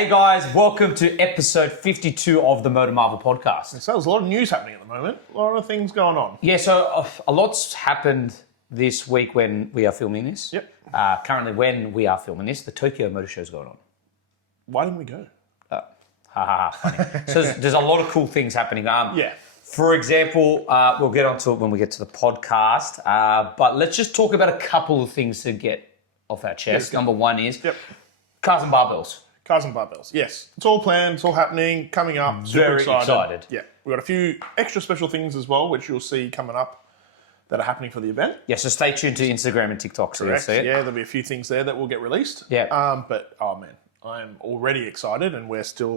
Hey guys, welcome to episode 52 of the MotorMarvel podcast. So there's a lot of news happening at the moment. A lot of things going on. Yeah, so a lot's happened this week when we are filming this. Yep. Currently, when we are filming this, the Tokyo Motor Show is going on. Why didn't we go? Funny. So there's a lot of cool things happening. Yeah. For example, we'll get onto it when we get to the podcast, but let's just talk about a couple of things to get off our chest. Number one is cars and barbells. Cars and Barbells, yes. It's all planned, it's all happening, coming up. Super Very excited. Yeah. We've got a few extra special things as well, which you'll see coming up that are happening for the event. Yeah, so stay tuned to Instagram and TikTok so you'll Correct. see it. Yeah, there'll be a few things there that will get released. Yeah. But, oh man, I'm already excited and we're still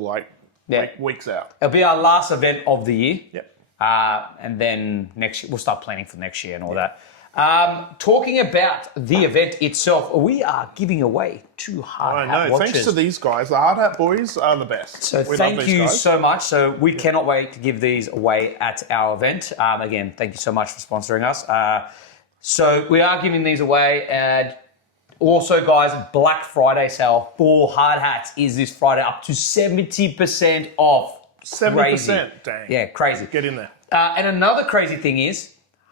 weeks out. It'll be our last event of the year. Yep. And then next year, we'll start planning for next year and all that. Talking about the event itself, we are giving away 2 hard hat watches. Thanks to these guys. The hard hat boys are the best. So thank you so much. So we cannot wait to give these away at our event. Again, thank you so much for sponsoring us. So we are giving these away. And also, guys, Black Friday sale for hard hats is this Friday, up to 70% off. 70%? Crazy. Dang. Yeah, crazy. Get in there. And another crazy thing is,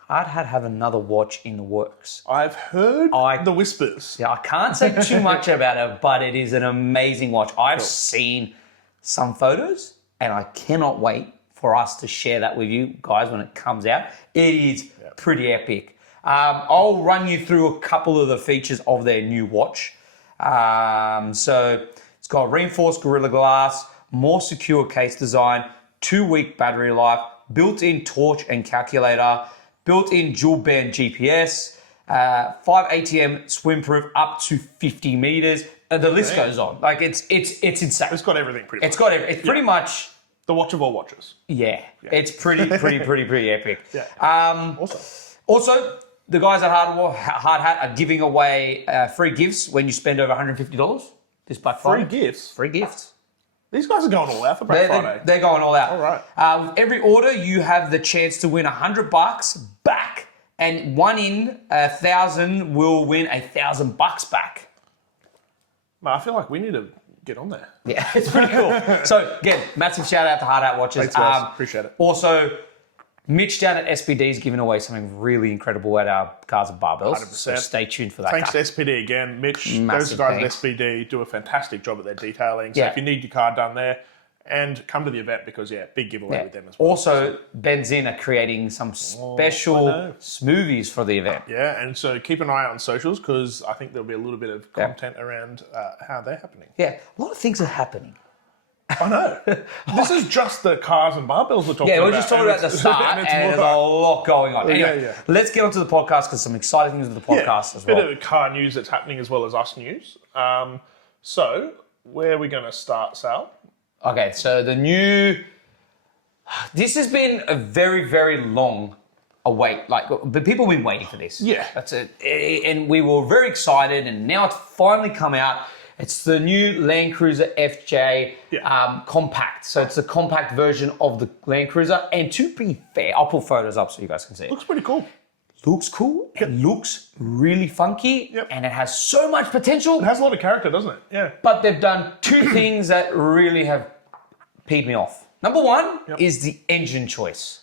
Hard Hat have another watch in the works. I've heard the whispers. Yeah, I can't say too much about it, but it is an amazing watch. I've seen some photos, and I cannot wait for us to share that with you guys when it comes out. It is pretty epic. I'll run you through a couple of the features of their new watch. So it's got reinforced Gorilla Glass, more secure case design, 2-week battery life, built-in torch and calculator, built-in dual-band GPS, 5 ATM swim-proof up to 50 meters. The list goes on. Like it's insane. It's got everything pretty much. It's got everything. It's pretty much the watch of all watches. Yeah. It's pretty epic. Yeah. Awesome. Also, the guys at Hard Hat are giving away free gifts when you spend over $150 this Black Friday. Free gifts? Free gifts. These guys are going all out for Black Friday. They're going all out. All right. With every order, you have the chance to win $100 back, and 1 in 1,000 will win $1,000 back. Man, I feel like we need to get on there. Yeah, it's pretty cool. So again, massive shout out to Hard Hat Watches. Thanks, guys. Appreciate it. Also, Mitch down at SPD is giving away something really incredible at our Cars and Barbells. 100%. So stay tuned for that. Thanks to SPD again. Mitch, those guys at SPD do a fantastic job at their detailing. So if you need your car done there, and come to the event because, big giveaway with them as well. Also, Benzin are creating some special smoothies for the event. Yeah, and so keep an eye out on socials because I think there'll be a little bit of content around how they're happening. Yeah, a lot of things are happening. I know. This is just the cars and barbells we're talking about. Yeah, we're just talking about the start, and there's a lot going on. Anyway, let's get onto the podcast because some exciting things with the podcast as well. Bit of car news that's happening as well as us news. So, where are we going to start, Sal? Okay, so this has been a very, very long await. But people have been waiting for this. Yeah. That's it. And we were very excited, and now it's finally come out. It's the new Land Cruiser FJ compact. So it's a compact version of the Land Cruiser. And to be fair, I'll put photos up so you guys can see it. Looks pretty cool. Looks cool. It looks really funky. Yep. And it has so much potential. It has a lot of character, doesn't it? Yeah. But they've done 2 things that really have peed me off. Number 1 is the engine choice.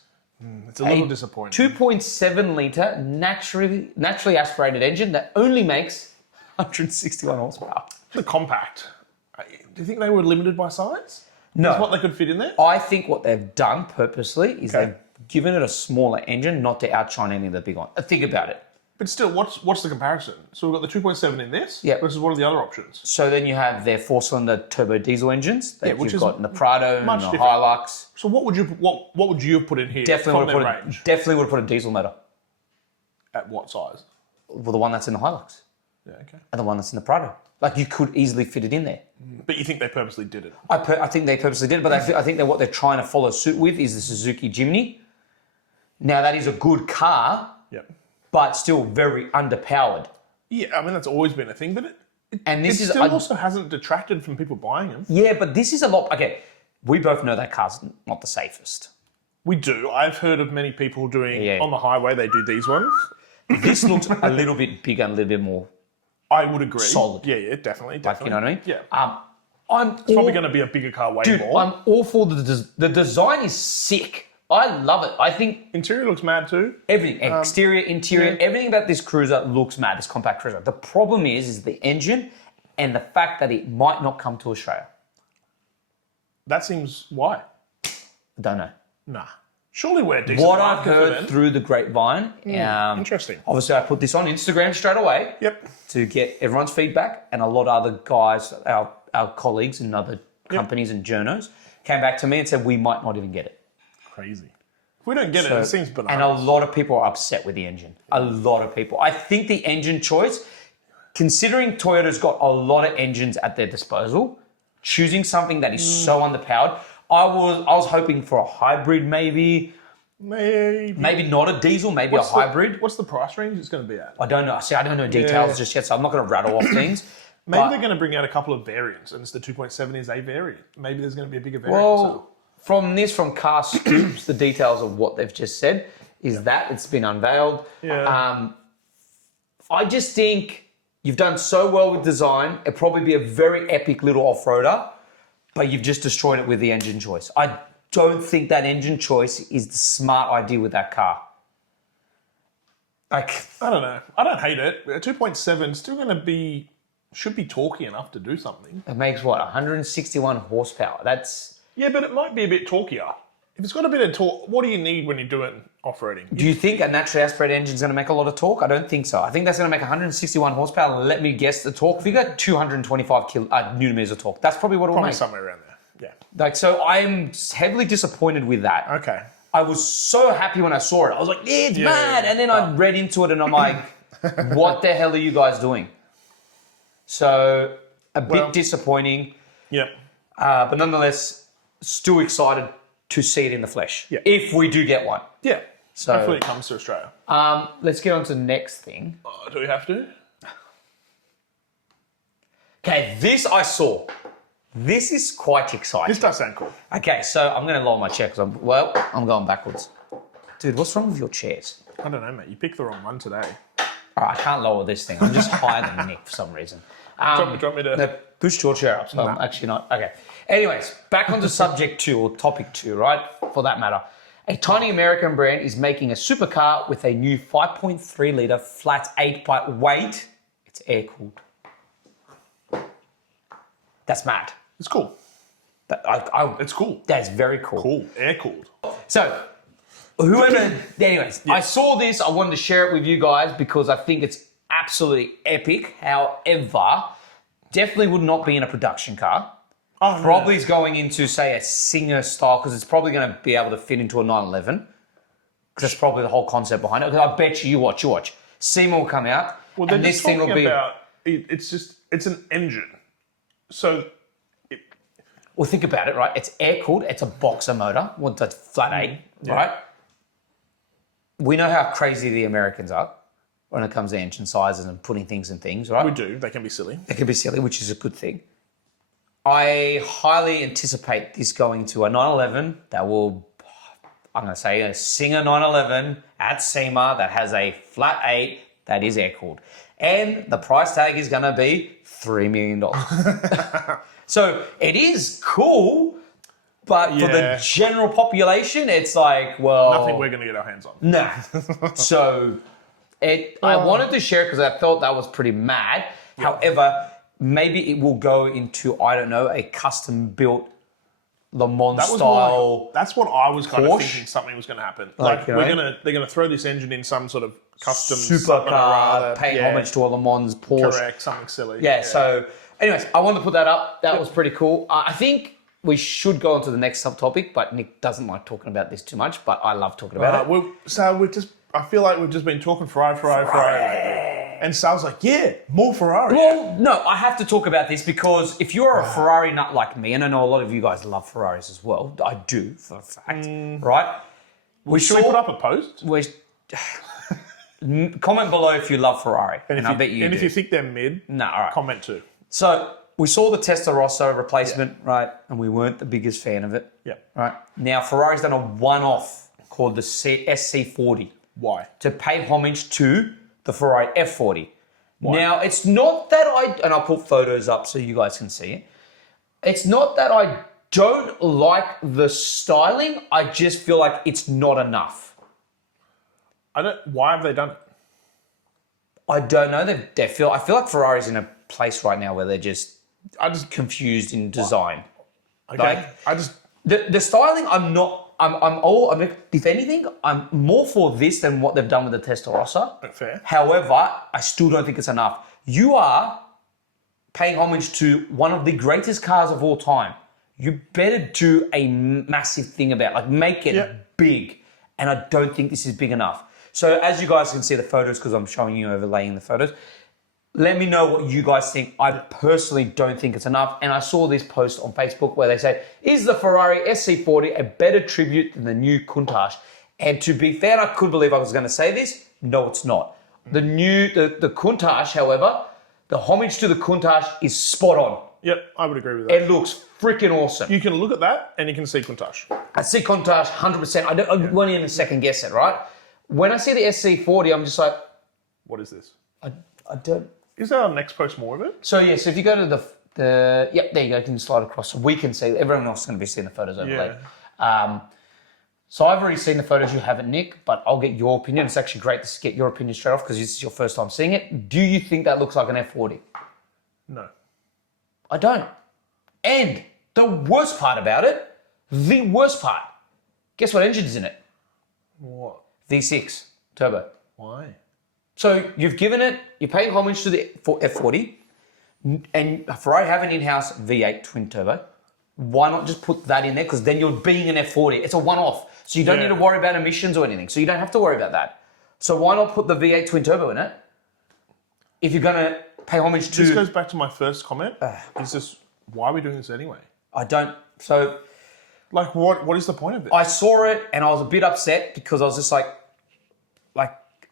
It's a little disappointing. 2.7 litre naturally aspirated engine that only makes 161 horsepower. The compact. Do you think they were limited by size? No. Is what they could fit in there? I think what they've done purposely is they've given it a smaller engine, not to outshine any of the big ones. Think about it. But still, what's the comparison? So we've got the 2.7 in this versus what are the other options? So then you have their 4-cylinder turbo diesel engines that you've got in the Prado and the different. Hilux. So what would you have put in here Definitely from their range? Definitely would have put a diesel motor. At what size? Well, the one that's in the Hilux. Yeah, okay. And the one that's in the Prado. You could easily fit it in there. But you think they purposely did it? I think they purposely did it, but I think that what they're trying to follow suit with is the Suzuki Jimny. Now, that is a good car, but still very underpowered. Yeah, I mean, that's always been a thing, but it still also hasn't detracted from people buying them. Yeah, but this is a lot... Okay, we both know that car's not the safest. We do. I've heard of many people doing, on the highway, they do these ones. This looks a little bit bigger and a little bit more I would agree. solid. Yeah, definitely. You know what I mean? Yeah. It's probably going to be a bigger car way Dude, more. I'm all for the design is sick. I love it. I think Interior looks mad too. everything, exterior, interior, everything about this cruiser looks mad, this compact cruiser. The problem is the engine and the fact that it might not come to Australia. That seems why? I don't know. Nah. Surely we're decent. What I've heard through the grapevine. Interesting. Obviously, I put this on Instagram straight away. Yep. To get everyone's feedback, and a lot of other guys, our colleagues in other companies and journos, came back to me and said we might not even get it. Crazy. If we don't get it seems bananas. And a lot of people are upset with the engine. A lot of people. I think the engine choice, considering Toyota's got a lot of engines at their disposal, choosing something that is so underpowered, I was hoping for a hybrid maybe. Maybe not a diesel, maybe a hybrid. What's the price range it's going to be at? I don't know. See, I don't know details just yet, so I'm not going to rattle off things. Maybe they're going to bring out a couple of variants, and it's the 2.7 is a variant. Maybe there's going to be a bigger variant. Well, from Car Scoops, the details of what they've just said is that it's been unveiled. Yeah. I just think you've done so well with design. It'd probably be a very epic little off-roader, but you've just destroyed it with the engine choice. I don't think that engine choice is the smart idea with that car. Like, I don't know. I don't hate it. A 2.7 still going to be, should be torquey enough to do something. It makes what, 161 horsepower? That's... Yeah, but it might be a bit torqueier. If it's got a bit of torque, what do you need when you're doing off-roading? Do you think a naturally aspirated engine is going to make a lot of torque? I don't think so. I think that's going to make 161 horsepower. Let me guess the torque. If you got 225 Newton meters of torque, that's probably what it will Probably make. somewhere around there. Yeah. Like, so I'm heavily disappointed with that. Okay. I was so happy when I saw it. I was like, yeah, it's mad. And then I read into it and I'm like, what the hell are you guys doing? So a bit disappointing. Yep. But nonetheless, still excited to see it in the flesh. Yeah. If we do get one. Yeah. So hopefully it comes to Australia. Let's get on to the next thing. Do we have to? Okay, this I saw. This is quite exciting. This does sound cool. Okay, so I'm going to lower my chair because I'm going backwards. Dude, what's wrong with your chairs? I don't know, mate. You picked the wrong one today. All right, I can't lower this thing. I'm just higher than Nick for some reason. Do you want me to... No, push your chair up, so I'm actually not. Okay. Anyways, back onto subject 2 or topic 2, right? For that matter. A tiny American brand is making a supercar with a new 5.3 litre flat 8 by weight. It's air-cooled. That's mad. It's cool. It's cool. That's very cool. Cool. Air-cooled. So, anyways, I saw this. I wanted to share it with you guys because I think it's absolutely epic. However, definitely would not be in a production car. Oh, Probably is going into, say, a Singer style because it's probably going to be able to fit into a 911. Because that's probably the whole concept behind it. Because I bet you watch. Seymour will come out. Well, and this thing will be. It's an engine. So. Well, think about it, right? It's air-cooled. It's a boxer motor. Well, that's flat 8, right? We know how crazy the Americans are when it comes to engine sizes and putting things in things, right? We do. They can be silly. They can be silly, which is a good thing. I highly anticipate this going to a 911 that will, I'm going to say, a Singer 911 at SEMA that has a flat 8 that is air-cooled. And the price tag is going to be $3 million. So it is cool, but for the general population, it's like, well... Nothing we're going to get our hands on. No. So I wanted to share it because I thought that was pretty mad. Yeah. However, maybe it will go into, I don't know, a custom-built Le Mans style. That's what I was kind Porsche? of thinking something was going to happen. Like they're going to throw this engine in some sort of custom supercar, paying homage to a Le Mans Porsche. Correct, something silly. Yeah. So, anyways, I wanted to put that up. That was pretty cool. I think we should go on to the next subtopic, but Nick doesn't like talking about this too much, but I love talking about it. I feel like we've just been talking Ferrari. And Sal's like, yeah, more Ferrari. Well, no, I have to talk about this because if you're a Ferrari nut like me, and I know a lot of you guys love Ferraris as well, I do for a fact, right? Should we put up a post? Comment below if you love Ferrari, and I bet you do. And if you think they're mid, all right. Comment too. So we saw the Testarossa replacement, right? And we weren't the biggest fan of it. Yeah. Right. Now, Ferrari's done a one-off called the SC40. Why? To pay homage to the Ferrari F40. Why? Now, it's not that and I'll put photos up so you guys can see it. It's not that I don't like the styling. I just feel like it's not enough. Why have they done it? I don't know. I feel like Ferrari's in a place right now where they're just confused in design. Okay. The styling. If anything, I'm more for this than what they've done with the Testarossa. Fair. However, I still don't think it's enough. You are paying homage to one of the greatest cars of all time. You better do a massive thing about it. Like, make it big. And I don't think this is big enough. So as you guys can see the photos, because I'm showing you overlaying the photos, let me know what you guys think. I personally don't think it's enough. And I saw this post on Facebook where they say, is the Ferrari SC40 a better tribute than the new Countach? And to be fair, I couldn't believe I was going to say this. No, it's not. The Countach, however, the homage to the Countach is spot on. Yep, I would agree with that. It looks freaking awesome. You can look at that and you can see Countach. I see Countach 100%. I won't even second guess it, right? When I see the SC40, I'm just like, what is this? I don't. Is that our next post more of it? So yeah, so if you go to the yep, there you go, you can slide across. So we can see, everyone else is going to be seeing the photos overlaid. Yeah. So I've already seen the photos, you haven't, Nick, but I'll get your opinion. It's actually great to get your opinion straight off because this is your first time seeing it. Do you think that looks like an F40? No. I don't. And the worst part about it, guess what engine's in it? What? V6 turbo. Why? So you're paying homage to the F40, and Ferrari have an in-house V8 twin turbo. Why not just put that in there? Because then you're being an F40. It's a one-off. So you don't need to worry about emissions or anything. So you don't have to worry about that. So why not put the V8 twin turbo in it if you're going to pay homage to... This goes back to my first comment. Why are we doing this anyway? I don't... So... Like, what is the point of this? I saw it and I was a bit upset because I was just like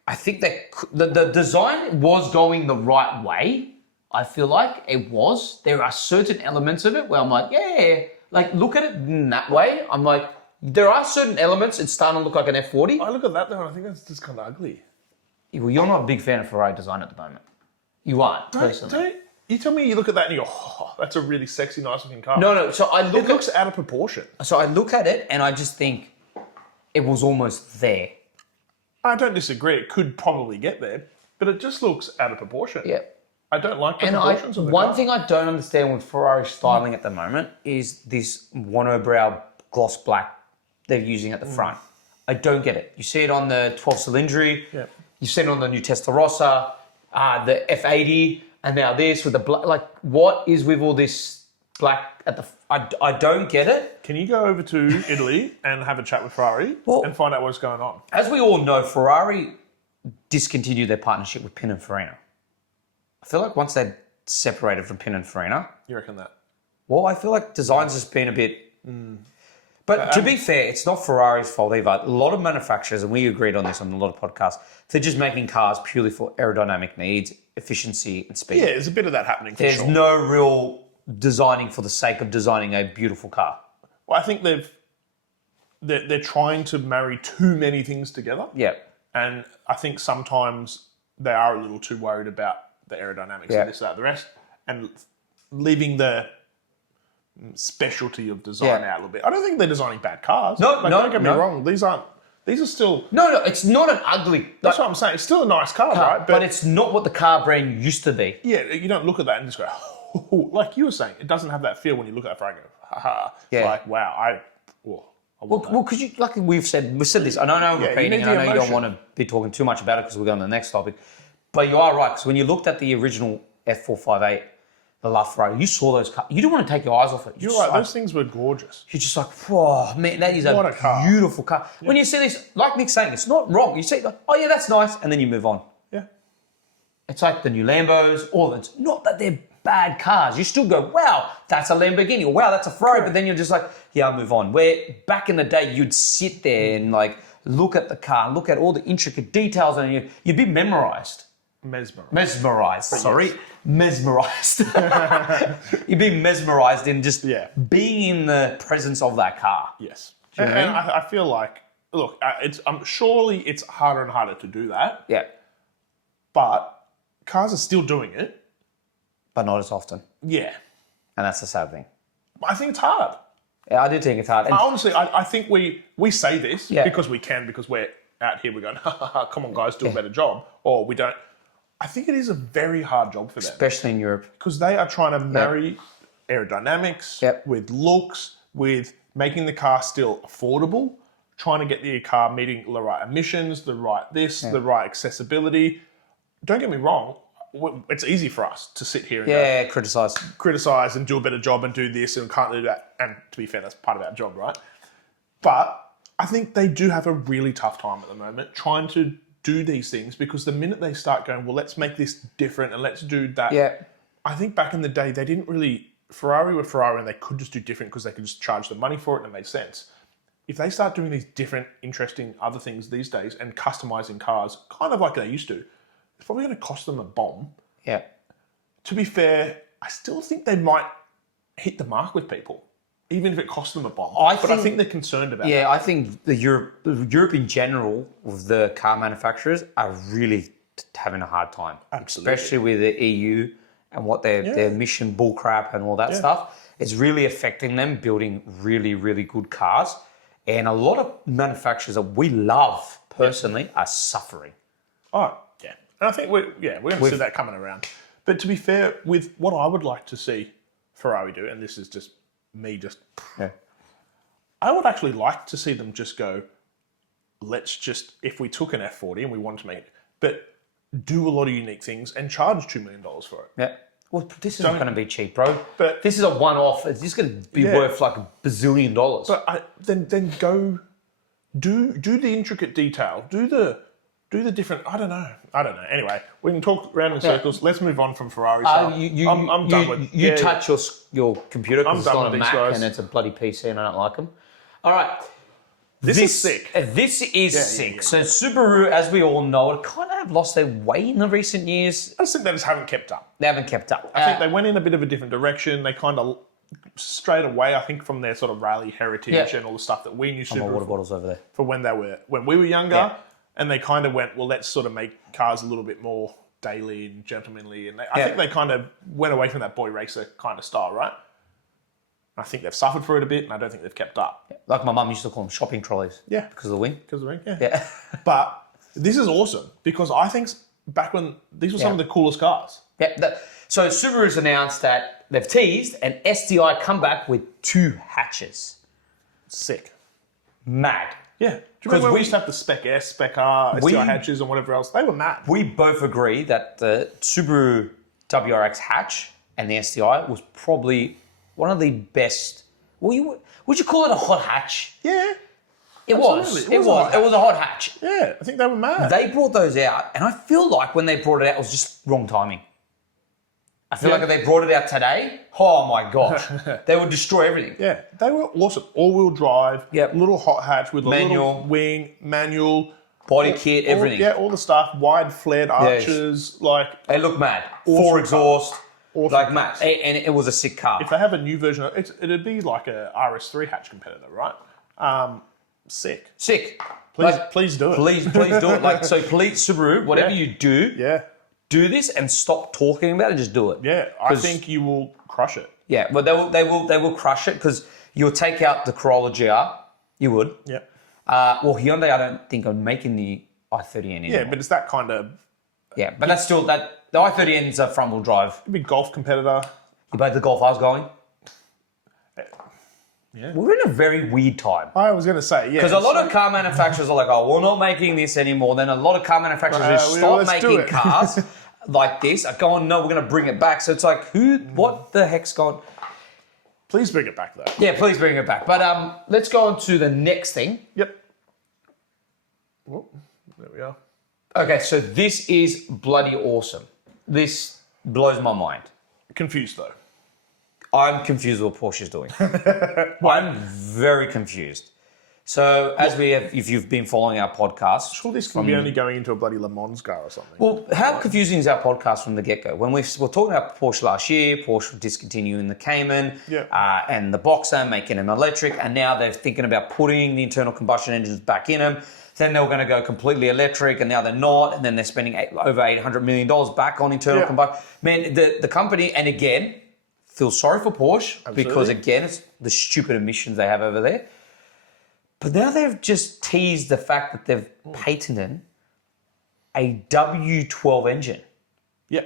I think that the design was going the right way. I feel like it was. There are certain elements of it where I'm like, yeah, like look at it in that way. I'm like, there are certain elements. It's starting to look like an F40. I look at that though and I think that's just kind of ugly. Well, you're not a big fan of Ferrari design at the moment. You aren't, personally. You tell me you look at that and you go, oh, that's a really sexy, nice looking car. No. So it looks out of proportion. So I look at it and I just think it was almost there. I don't disagree. It could probably get there, but it just looks out of proportion. Yeah. I don't like the proportions of the car. One thing I don't understand with Ferrari styling at the moment is this monobrow gloss black they're using at the front. I don't get it. You see it on the 12 cylindry. Yeah. You see it on the new Testarossa, the F80, and now this with the black. Like, what is with all this black at the... I don't get it. Can you go over to Italy and have a chat with Ferrari and find out what's going on? As we all know, Ferrari discontinued their partnership with Pininfarina. I feel like once they separated from Pininfarina... You reckon that? Well, I feel like design's just been a bit... But to be fair, it's not Ferrari's fault either. A lot of manufacturers, and we agreed on this on a lot of podcasts, they're just making cars purely for aerodynamic needs, efficiency and speed. Yeah, there's a bit of that happening for There's no real designing for the sake of designing a beautiful car. Well, I think they're trying to marry too many things together. Yeah. And I think sometimes they are a little too worried about the aerodynamics of this, that, the rest, and leaving the specialty of design out a little bit. I don't think they're designing bad cars. Don't get me wrong. These are still... No, it's not an ugly... That's what I'm saying. It's still a nice car, right? But it's not what the car brand used to be. Yeah, you don't look at that and just go, oh, like you were saying, it doesn't have that feel when you look at it and go, haha. Yeah. Like, wow, I want that. Well, because like we've said this, I know I'm repeating, and I know you don't want to be talking too much about it because we're going to the next topic, but you are right, because when you looked at the original F458, the LaFerrari, you saw those cars, you didn't want to take your eyes off it. You're right, those things were gorgeous. You're just like, whoa, man, that is a beautiful car. Yeah. When you see this, like Nick's saying, it's not wrong. You see, like, oh yeah, that's nice, and then you move on. Yeah. It's like the new Lambos, all of it. Not that they're bad cars. You still go, wow, that's a Lamborghini, or wow, that's a Ferrari, but then you're just like, yeah, I'll move on. Where back in the day, you'd sit there and like look at the car, look at all the intricate details, and you'd be memorized. Mesmerized. You'd be mesmerized in just being in the presence of that car. Yes. And I feel like, look, surely it's harder and harder to do that. Yeah. But cars are still doing it. But not as often. Yeah. And that's the sad thing. I think it's hard. Yeah, I do think it's hard. And Honestly, I think we say this because we can, because we're out here, we're going, come on, guys, do a better job. Or we don't. I think it is a very hard job for them. Especially in Europe. Because they are trying to marry aerodynamics with looks, with making the car still affordable, trying to get the car meeting the right emissions, the right the right accessibility. Don't get me wrong, it's easy for us to sit here and criticize and do a better job and do this and can't do that. And to be fair, that's part of our job, right? But I think they do have a really tough time at the moment trying to do these things, because the minute they start going, well, let's make this different and let's do that. Yeah. I think back in the day, they didn't really, Ferrari were Ferrari and they could just do different because they could just charge the money for it and it made sense. If they start doing these different, interesting other things these days and customizing cars, kind of like they used to, it's probably going to cost them a bomb. Yeah. To be fair, I still think they might hit the mark with people, even if it costs them a bomb. I think they're concerned about that. Yeah, I think Europe in general, with the car manufacturers, are really having a hard time. Absolutely. Especially with the EU and what their emission bullcrap and all that stuff. It's really affecting them building really, really good cars. And a lot of manufacturers that we love personally are suffering. Oh, yeah. And I think we're going to see that coming around. But to be fair, with what I would like to see Ferrari do, and this is just me I would actually like to see them just go, let's just, if we took an F40 and we wanted to make it, but do a lot of unique things and charge $2 million for it. Yeah. Well, this is not going to be cheap, bro. But this is a one-off. It's just going to be worth like $1 bazillion. But then go do the intricate detail. Do the different. I don't know. Anyway, we can talk around in circles. Let's move on from Ferrari. I'm done with. You touch your computer because it's on a Mac guys. and it's a bloody PC and I don't like them. All right. This is sick. This is sick. Yeah. So Subaru, as we all know, kind of have lost their way in the recent years. I just think they just haven't kept up. They haven't kept up. I think they went in a bit of a different direction. They kind of strayed away, I think, from their sort of rally heritage and all the stuff that we knew Subaru water bottles over there. For when we were younger. Yeah. And they kind of went, well, let's sort of make cars a little bit more daily and gentlemanly. And I think they kind of went away from that boy racer kind of style, right? I think they've suffered for it a bit, and I don't think they've kept up. Yeah. Like my mum used to call them shopping trolleys. Yeah. Because of the wing. Yeah. But this is awesome, because I think back when these were some of the coolest cars. Yeah. So Subaru's announced that they've teased an STI comeback with 2 hatches. Sick. Mad. Yeah. Do you remember when we used to have the Spec S, Spec R, STI hatches and whatever else? They were mad. We both agree that the Subaru WRX hatch and the STI was probably one of the best. Would you call it a hot hatch? Yeah. It was a hot hatch. Yeah, I think they were mad. They brought those out, and I feel like when they brought it out, it was just wrong timing. I feel like if they brought it out today, oh my gosh, they would destroy everything. Yeah, they were awesome. All-wheel drive, Yep. little hot hatch with a little wing, manual. Body kit, everything. All the stuff, wide flared arches, They look mad. Awesome 4 exhaust, awesome like mad. And it was a sick car. If they have a new version of it, it'd be like a RS3 hatch competitor, right? Sick. Please do it. Please do it. Please, Subaru, whatever you do, do this and stop talking about it. Just do it. Yeah, I think you will crush it. Yeah, but they will crush it, because you'll take out the Corolla GR. You would. Yeah. Well, Hyundai, I don't think are making the i30N anymore. Yeah, but it's that kind of. Yeah, but that's still that. The i30N is a front-wheel drive. Big golf competitor. You bet the Golf I was going. Yeah. We're in a very weird time. I was going to say, yeah. Because a lot of car manufacturers are like, oh, we're not making this anymore. Then a lot of car manufacturers just stop making cars like this. Are going, no, we're going to bring it back. So it's like, what the heck's going? Please bring it back, though. Yeah, please bring it back. But let's go on to the next thing. Yep. Oh, there we are. Okay, so this is bloody awesome. This blows my mind. Confused, though. I'm confused what Porsche's doing. I'm very confused. So, if you've been following our podcast... Sure, this can be only going into a bloody Le Mans car or something. Well, how confusing is our podcast from the get-go? When we were talking about Porsche last year, Porsche discontinuing the Cayman and the Boxer, making them electric, and now they're thinking about putting the internal combustion engines back in them. Then they were going to go completely electric, and now they're not, and then they're spending over $800 million back on internal combustion. Man, the company, and again... feel sorry for Porsche because, Absolutely. again, it's the stupid emissions they have over there. But now they've just teased the fact that they've patented a W12 engine. Yeah.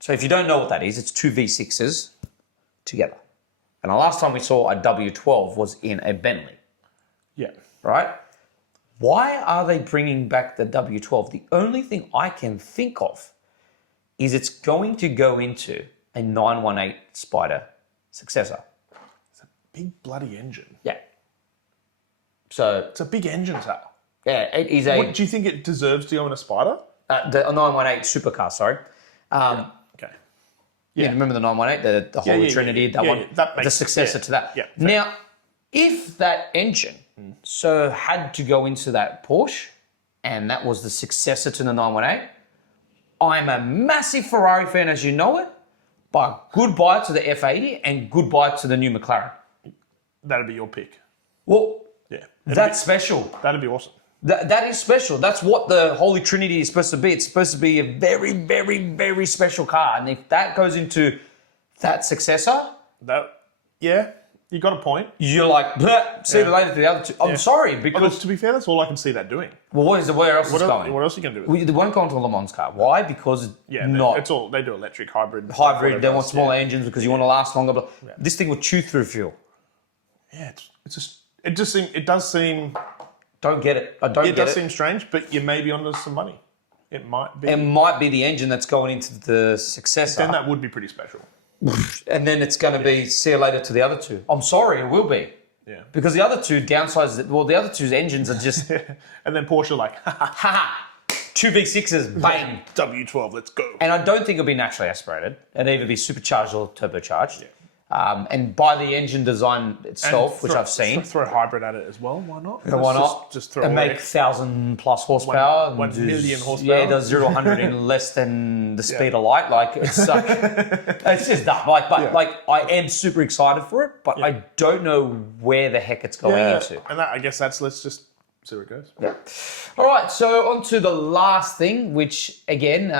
So if you don't know what that is, it's two V6s together. And the last time we saw a W12 was in a Bentley, Yeah. right? Why are they bringing back the W12? The only thing I can think of is it's going to go into a 918 Spider successor. Big bloody engine. Yeah. So, It's a big engine, Sal. yeah, it is a... What, do you think it deserves to go in a Spider? the 918 supercar, sorry. Okay. Yeah, remember the 918, the Holy Trinity, that one, that makes, the successor to that. Yeah, now, if that engine so had to go into that Porsche, and that was the successor to the 918, I'm a massive Ferrari fan, as you know it, but goodbye to the F80 and goodbye to the new McLaren. That'd be your pick. Well, Yeah. that's special. That'd be awesome. That is special. That's what the Holy Trinity is supposed to be. It's supposed to be a very, very, very special car. And if that goes into that successor, You got a point. you're like, "Bleh, see you later to the other two." I'm sorry, But because to be fair, that's all I can see that doing. well, where else is going? What else are you going to do with it? They won't go into a Le Mans car. Why? Because It's all they do electric, hybrid. hybrid. They want else, smaller engines because you want to last longer. But this thing will chew through fuel. Yeah, it does seem. Don't get it. I don't It get does it. seem strange, but you may be onto some money. It might be. It might be the engine that's going into the successor. Then that would be pretty special. And then it's going to be see you later to the other two. I'm sorry, it will be. Yeah. Because the other two downsizes, well, the other two's engines are just, And then Porsche like, haha, two V6s, bang. W12, let's go. And I don't think it'll be naturally aspirated. It'll either be supercharged or turbocharged. Yeah. And by the engine design itself, which I've seen. Throw hybrid at it as well. Why not? Why not? Just throw and away make 1,000+ horsepower. 1 million horsepower. Yeah, it does 0 to 100 in less than the speed of light. Like it's it's just dumb. Like I am super excited for it, but I don't know where the heck it's going into. And I guess let's just see where it goes. Yeah. All right. So on to the last thing, which again,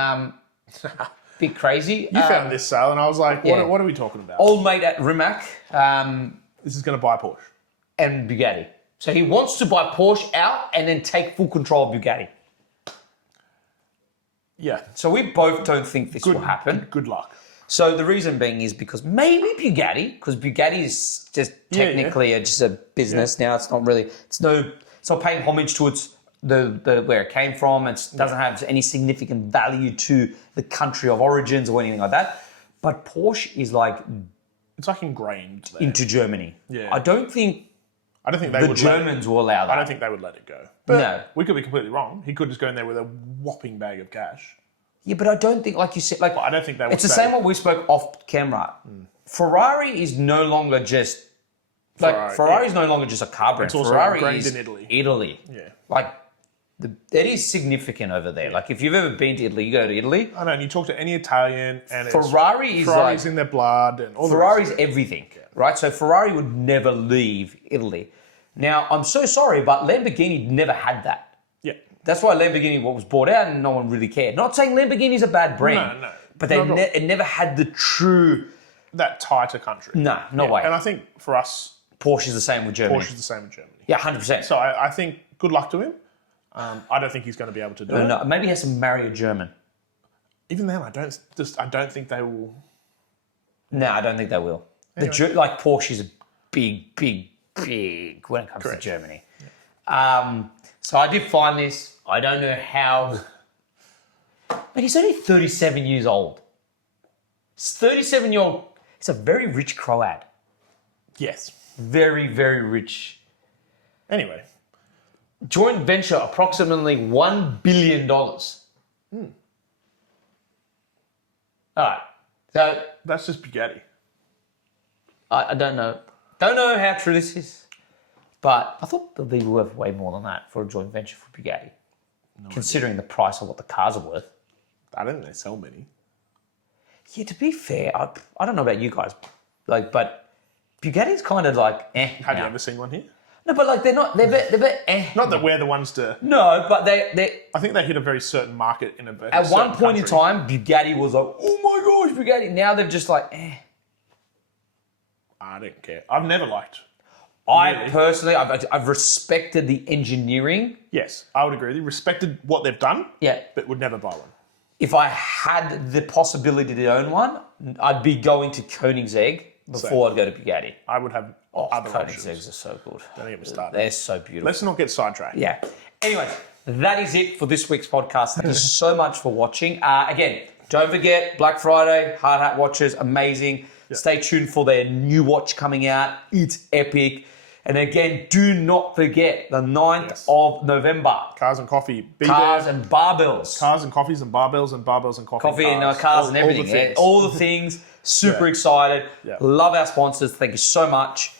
bit crazy. You found this, Sal, and I was like, what are we talking about? Old mate at Rimac. This is going to buy Porsche. And Bugatti. So he wants to buy Porsche out and then take full control of Bugatti. Yeah. So we both don't think this will happen. Good luck. So the reason being is because maybe Bugatti, because Bugatti is just technically just a business now. It's not really, it's not paying homage to the where it came from. It doesn't have any significant value to the country of origins or anything like that. But Porsche is like it's like ingrained there. into Germany. Yeah. I don't think they the would Germans will allow that. I don't think they would let it go. But No. we could be completely wrong. He could just go in there with a whopping bag of cash. Yeah, but I don't think, like you said, like I don't think they would it's the say- same what we spoke off camera. Ferrari is no longer just Ferrari is no longer just a car brand. It's also Ferrari ingrained is in Italy. Italy. Yeah. Like it is significant over there. Like if you've ever been to Italy, you go to Italy. I know, and you talk to any Italian, and Ferrari's Ferrari's in their blood, and all Ferrari's the rest of it. everything, right? So Ferrari would never leave Italy. Now I'm so sorry, but Lamborghini never had that. Yeah. That's why Lamborghini was bought out and no one really cared. Not saying Lamborghini's a bad brand. No. But Not at all. it never had the true... That tighter country. No way. And I think for us, Porsche's the same with Germany. Porsche's the same with Germany. Yeah, 100%. So I think good luck to him. I don't think he's going to be able to do it. No, maybe he has to marry a German. Even then, I don't think they will. No, I don't think they will. Anyway. Like Porsche is a big when it comes to Germany. Yeah. So I did find this. I don't know how. But he's only 37 years old. He's 37-year-old. He's a very rich Croat. Yes. Very, very rich. Anyway. Joint venture, approximately $1 billion. All right. So That's just Bugatti. I don't know. Don't know how true this is. But I thought they'd be worth way more than that for a joint venture for Bugatti. Considering the price of what the cars are worth. I don't think they sell many. Yeah, to be fair, I don't know about you guys, but Bugatti's kind of like, Have you ever seen one here? No, but like they're not. They're a bit. Not that we're the ones to. No, but they. I think they hit a very certain market in a very At one point country. in time, Bugatti was like, oh my gosh, Bugatti. Now they're just like, I don't care. I've never liked. I personally, I've respected the engineering. Yes, I would agree. They respected what they've done. Yeah. But would never buy one. If I had the possibility to own one, I'd be going to Koenigsegg before I'd go to Bugatti. I would have other options. Koenigsegg's are so good. Don't get me started. They're so beautiful. Let's not get sidetracked. Yeah. Anyway, that is it for this week's podcast. Thank you so much for watching. Again, don't forget, Black Friday, Hard Hat watches, amazing. Yeah. Stay tuned for their new watch coming out. It's epic. And again, do not forget the 9th of November. Cars and coffee. Cars and barbells. Cars and coffees and barbells and barbells and coffee. Coffee and cars and everything. All the things. Super excited. Yeah. Love our sponsors. Thank you so much.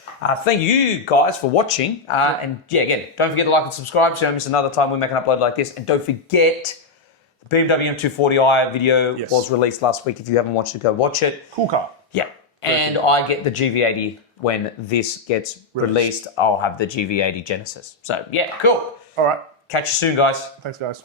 Thank you guys for watching. And yeah, again, don't forget to like and subscribe so you don't miss another time we make an upload like this. And don't forget, the BMW M240i video was released last week. If you haven't watched it, go watch it. Cool car. Yeah. And I get the GV80 when this gets released. I'll have the GV80 Genesis. So yeah, cool. All right. Catch you soon, guys. Thanks, guys.